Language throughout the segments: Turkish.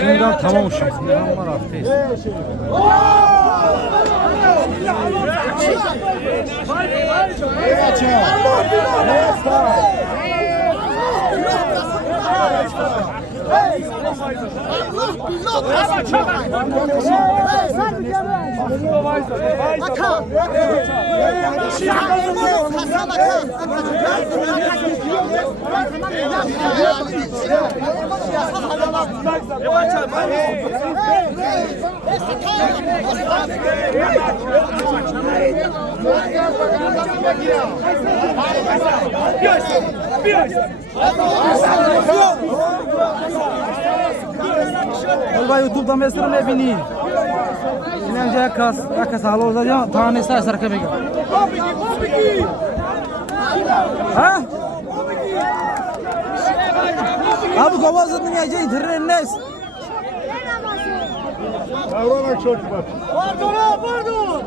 Şundan tamam uşaq. Var artıq. Olba YouTube'da mesela ne bini? İnan jakas halı olacak tane sarka bega. Ha? Abi kovazın ya jey tırnes. Davranak çok bak. Pardon.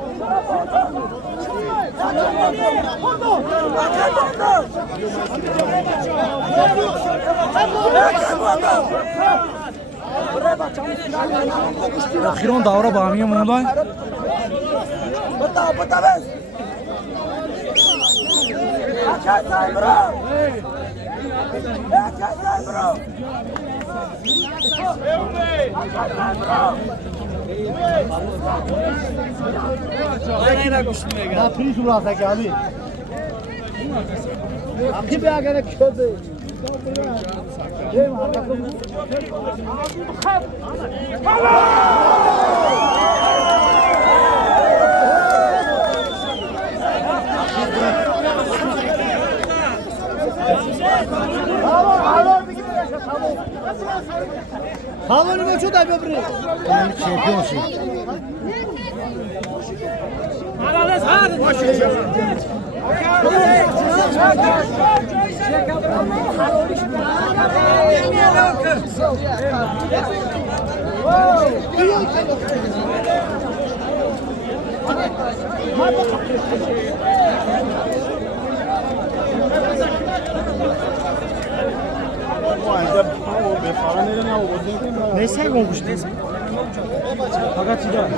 Akhiran davra bağımıya mı Bata bes. Akasay bro. Akasay bro. Ya pris burası abi. Akı bir agene köbe. Havani mı çok da böyle? Ben bir çempiyon Ne sen olmuştun? Fakat çiğdem.